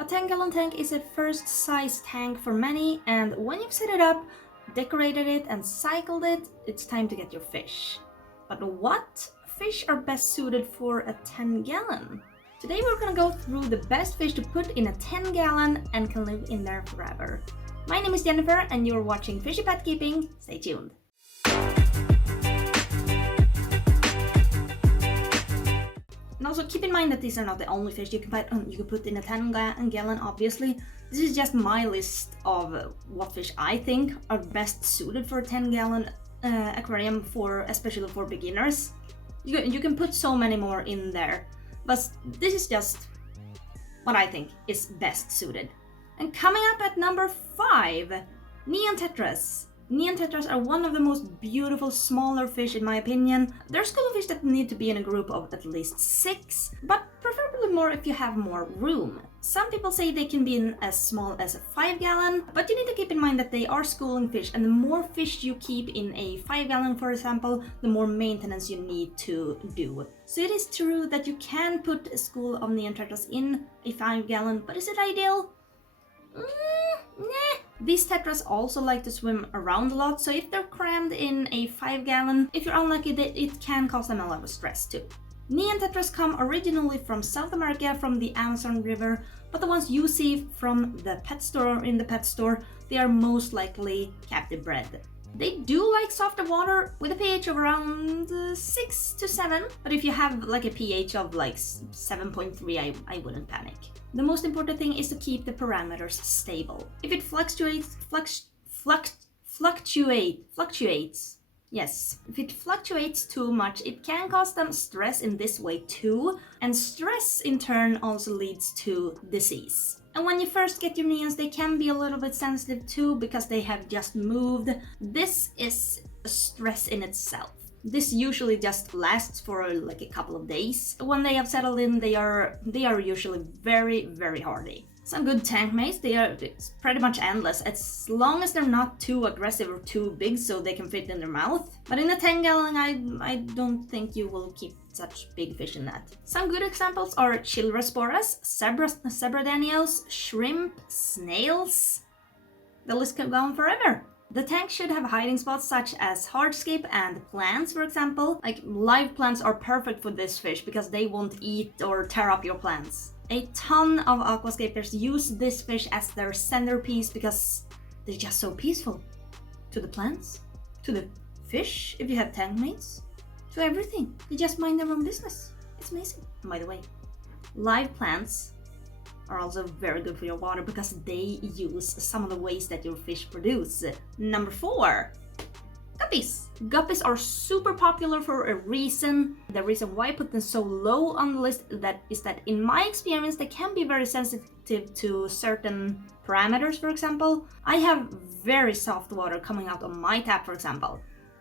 A 10-gallon tank is a first size tank for many, and when you've set it up, decorated it and cycled it, it's time to get your fish. But what fish are best suited for a 10-gallon? Today we're gonna go through the best fish to put in a 10-gallon and can live in there forever. My name is Jennifer and you're watching Fishy Pet Keeping. Stay tuned. And also keep in mind that these are not the only fish you can put in a 10-gallon, obviously. This is just my list of what fish I think are best suited for a 10-gallon aquarium, especially for beginners. You can put so many more in there, but this is just what I think is best suited. And coming up at number 5, neon tetras. Neon tetras are one of the most beautiful smaller fish in my opinion. They're school of fish that need to be in a group of at least 6, but preferably more if you have more room. Some people say they can be in as small as a 5-gallon, but you need to keep in mind that they are schooling fish, and the more fish you keep in a 5-gallon, for example, the more maintenance you need to do. So it is true that you can put a school of neon tetras in a 5-gallon, but is it ideal? Nah. These tetras also like to swim around a lot, so if they're crammed in a 5-gallon, if you're unlucky, it can cause them a lot of stress too. Neon tetras come originally from South America, from the Amazon River, but the ones you see from the pet store or in the pet store, they are most likely captive bred. They do like softer water with a pH of around 6 to 7, but if you have like a pH of like 7.3, I wouldn't panic. The most important thing is to keep the parameters stable. If it fluctuates, if it fluctuates too much, it can cause them stress in this way too, and stress in turn also leads to disease. And when you first get your neons, they can be a little bit sensitive too because they have just moved. This is a stress in itself. This usually just lasts for like a couple of days. When they have settled in, they are usually very, very hardy. Some good tank mates, it's pretty much endless, as long as they're not too aggressive or too big so they can fit in their mouth. But in a 10-gallon, I don't think you will keep such big fish in that. Some good examples are chilrosporas, zebradanios, shrimp, snails. The list can go on forever. The tank should have hiding spots such as hardscape and plants, for example. Like live plants are perfect for this fish because they won't eat or tear up your plants. A ton of aquascapers use this fish as their centerpiece because they're just so peaceful. To the plants, to the fish if you have tank mates, to everything. They just mind their own business. It's amazing. And by the way, live plants are also very good for your water because they use some of the waste that your fish produce. Number 4, guppies. Guppies are super popular for a reason. The reason why I put them so low on the list is that in my experience they can be very sensitive to certain parameters, for example. I have very soft water coming out of my tap, for example.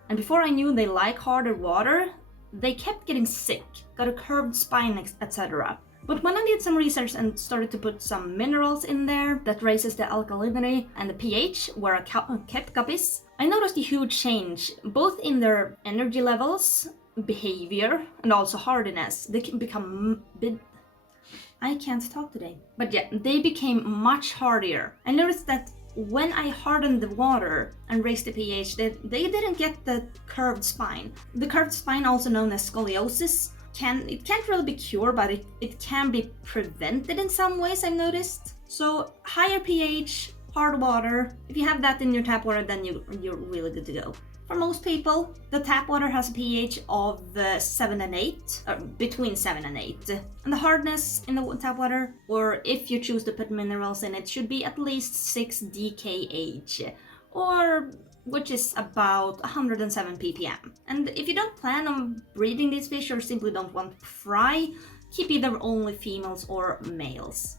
And before I knew they like harder water, they kept getting sick, got a curved spine, etc. But when I did some research and started to put some minerals in there that raises the alkalinity and the pH where I kept guppies, I noticed a huge change, both in their energy levels, behavior, and also hardiness. They can become I can't talk today. But yeah, they became much hardier. I noticed that when I hardened the water and raised the pH, they didn't get the curved spine. The curved spine, also known as scoliosis, it can't really be cured, but it can be prevented in some ways, I've noticed. So higher pH, hard water, if you have that in your tap water, then you're really good to go. For most people, the tap water has a pH of 7 and 8, or between 7 and 8. And the hardness in the tap water, or if you choose to put minerals in it, should be at least 6 DKH, or which is about 107 ppm. And if you don't plan on breeding these fish or simply don't want to fry, keep either only females or males.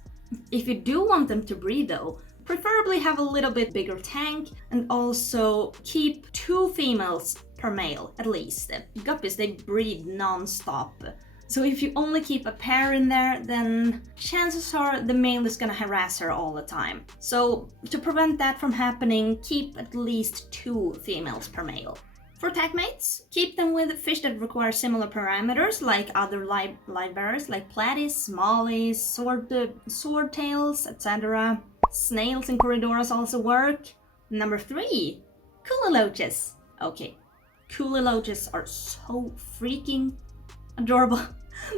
If you do want them to breed though, preferably have a little bit bigger tank and also keep 2 females per male at least. Guppies, they breed non-stop. So if you only keep a pair in there, then chances are the male is gonna harass her all the time. So to prevent that from happening, keep at least 2 females per male. For tag mates, keep them with fish that require similar parameters like other live bearers like platies, mollies, swordtails, etc. Snails and corridoras also work. Number 3, KÜHLI loaches. Okay, KÜHLI loaches are so freaking adorable.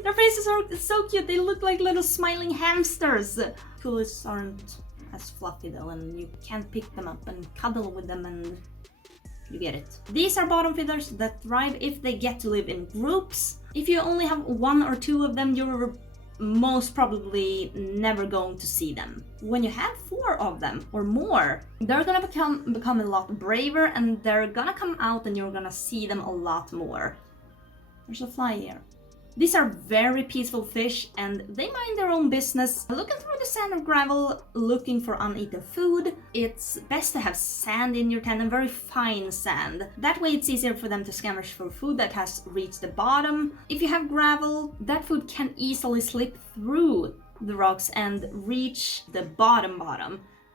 Their faces are so cute, they look like little smiling hamsters. KÜHLIs aren't as fluffy though, and you can't pick them up and cuddle with them, and you get it. These are bottom feeders that thrive if they get to live in groups. If you only have 1 or 2 of them, you're most probably never going to see them. When you have 4 of them or more, they're gonna become a lot braver, and they're gonna come out and you're gonna see them a lot more. There's a fly here. These are very peaceful fish, and they mind their own business, looking through the sand or gravel, looking for uneaten food. It's best to have sand in your tent, and very fine sand. That way it's easier for them to scavenge for food that has reached the bottom. If you have gravel, that food can easily slip through the rocks and reach the bottom,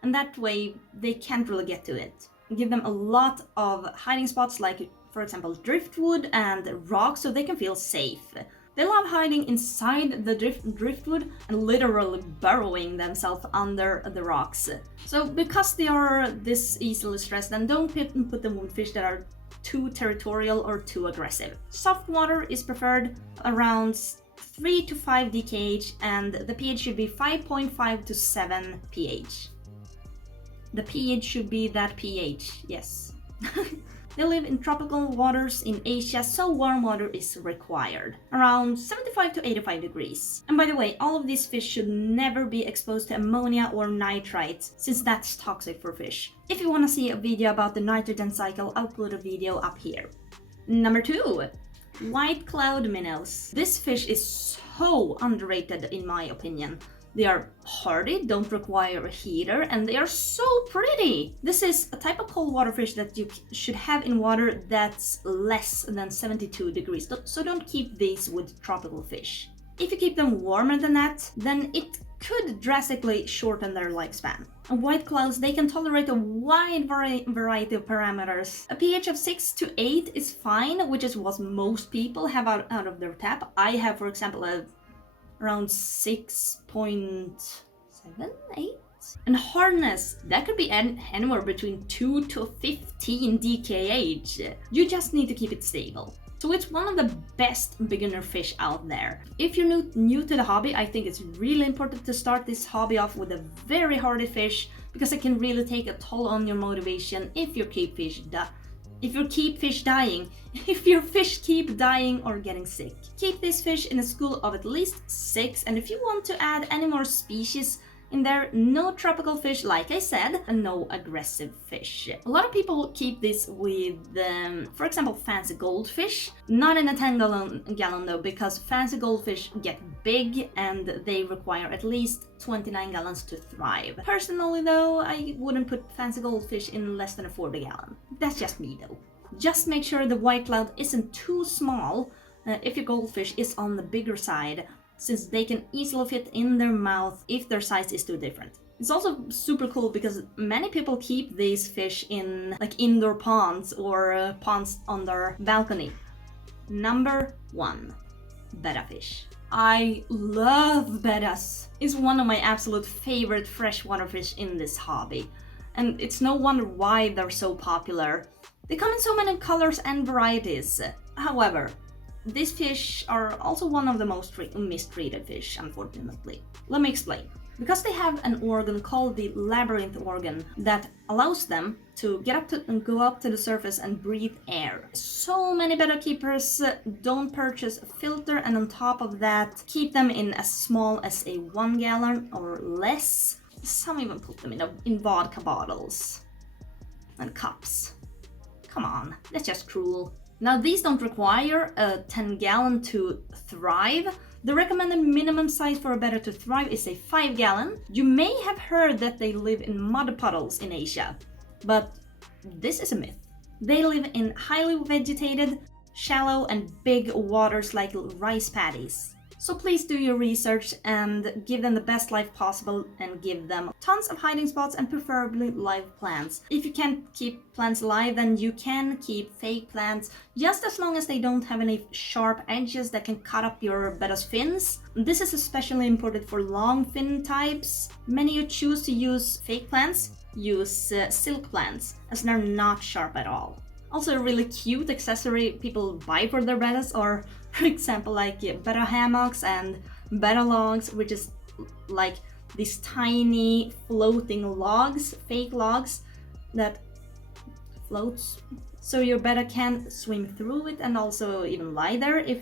and that way they can't really get to it. Give them a lot of hiding spots, like for example driftwood and rocks, so they can feel safe. They love hiding inside the driftwood and literally burrowing themselves under the rocks. So because they are this easily stressed, then don't put them with fish that are too territorial or too aggressive. Soft water is preferred, around 3 to 5 DKH, and the pH should be 5.5 to 7 pH. The pH should be that pH, yes. They live in tropical waters in Asia, so warm water is required, around 75 to 85 degrees. And by the way, all of these fish should never be exposed to ammonia or nitrates, since that's toxic for fish. If you want to see a video about the nitrogen cycle, I'll put a video up here. Number 2, white cloud minnows. This fish is so underrated in my opinion. They are hardy, don't require a heater, and they are so pretty! This is a type of cold water fish that you should have in water that's less than 72 degrees, so don't keep these with tropical fish. If you keep them warmer than that, then it could drastically shorten their lifespan. And white clouds, they can tolerate a wide variety of parameters. A pH of 6 to 8 is fine, which is what most people have out of their tap. I have, for example, around 6.7, 8? And hardness, that could be anywhere between 2 to 15 DKH. You just need to keep it stable. So it's one of the best beginner fish out there. If you're new to the hobby, I think it's really important to start this hobby off with a very hardy fish, because it can really take a toll on your motivation if your fish keep dying or getting sick. Keep this fish in a school of at least 6, and if you want to add any more species in there, no tropical fish, like I said, and no aggressive fish. A lot of people keep this with, for example, fancy goldfish. Not in a 10-gallon though, because fancy goldfish get big and they require at least 29 gallons to thrive. Personally though, I wouldn't put fancy goldfish in less than a 40-gallon. That's just me though. Just make sure the white cloud isn't too small if your goldfish is on the bigger side, since they can easily fit in their mouth if their size is too different. It's also super cool because many people keep these fish in like indoor ponds or ponds on their balcony. Number 1, betta fish. I love bettas. It's one of my absolute favorite freshwater fish in this hobby. And it's no wonder why they're so popular. They come in so many colors and varieties. However, these fish are also one of the most mistreated fish, unfortunately. Let me explain. Because they have an organ called the labyrinth organ that allows them to go up to the surface and breathe air. So many betta keepers don't purchase a filter, and on top of that, keep them in as small as a 1 gallon or less. Some even put them in vodka bottles and cups. Come on, that's just cruel. Now these don't require a 10-gallon to thrive. The recommended minimum size for a betta to thrive is a 5-gallon. You may have heard that they live in mud puddles in Asia, but this is a myth. They live in highly vegetated, shallow and big waters like rice paddies. So please do your research and give them the best life possible, and give them tons of hiding spots and preferably live plants. If you can't keep plants alive, then you can keep fake plants, just as long as they don't have any sharp edges that can cut up your betta's fins. This is especially important for long fin types. Many who choose to use fake plants use silk plants, as they're not sharp at all. Also, a really cute accessory people buy for their bettas are, for example, like betta hammocks and betta logs, which is like these tiny floating logs, fake logs that floats. So your betta can swim through it and also even lie there if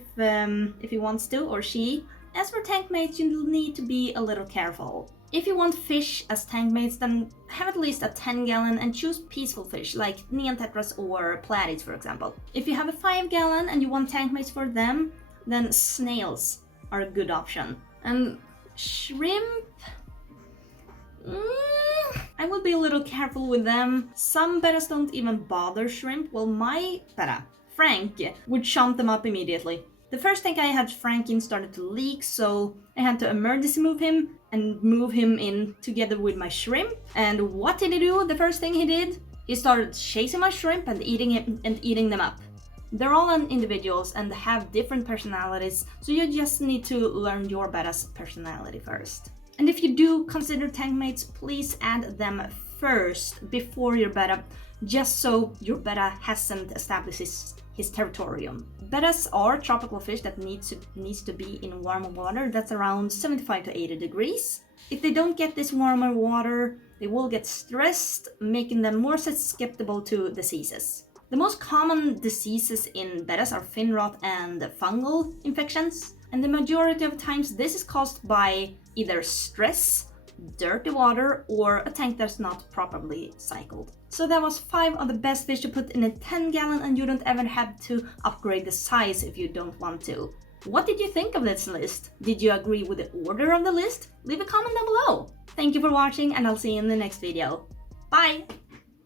he wants to, or she. As for tank mates, you need to be a little careful. If you want fish as tank mates, then have at least a 10-gallon and choose peaceful fish like neon tetras or platies, for example. If you have a 5-gallon and you want tank mates for them, then snails are a good option. And shrimp? I would be a little careful with them. Some bettas don't even bother shrimp. Well, my betta, Frank, would chomp them up immediately. The first tank I had Frank in started to leak, so I had to emergency move him and move him in together with my shrimp. And what did he do? The first thing he did? He started chasing my shrimp and eating them up. They're all individuals and have different personalities, so you just need to learn your betta's personality first. And if you do consider tank mates, please add them first before your betta, just so your betta hasn't established his territorium. Bettas are tropical fish that needs to be in warm water that's around 75 to 80 degrees. If they don't get this warmer water, they will get stressed, making them more susceptible to diseases. The most common diseases in bettas are fin rot and fungal infections, and the majority of times this is caused by either stress, dirty water, or a tank that's not properly cycled. So that was 5 of the best fish to put in a 10-gallon, and you don't ever have to upgrade the size if you don't want to. What did you think of this list? Did you agree with the order of the list? Leave a comment down below. Thank you for watching, and I'll see you in the next video. Bye!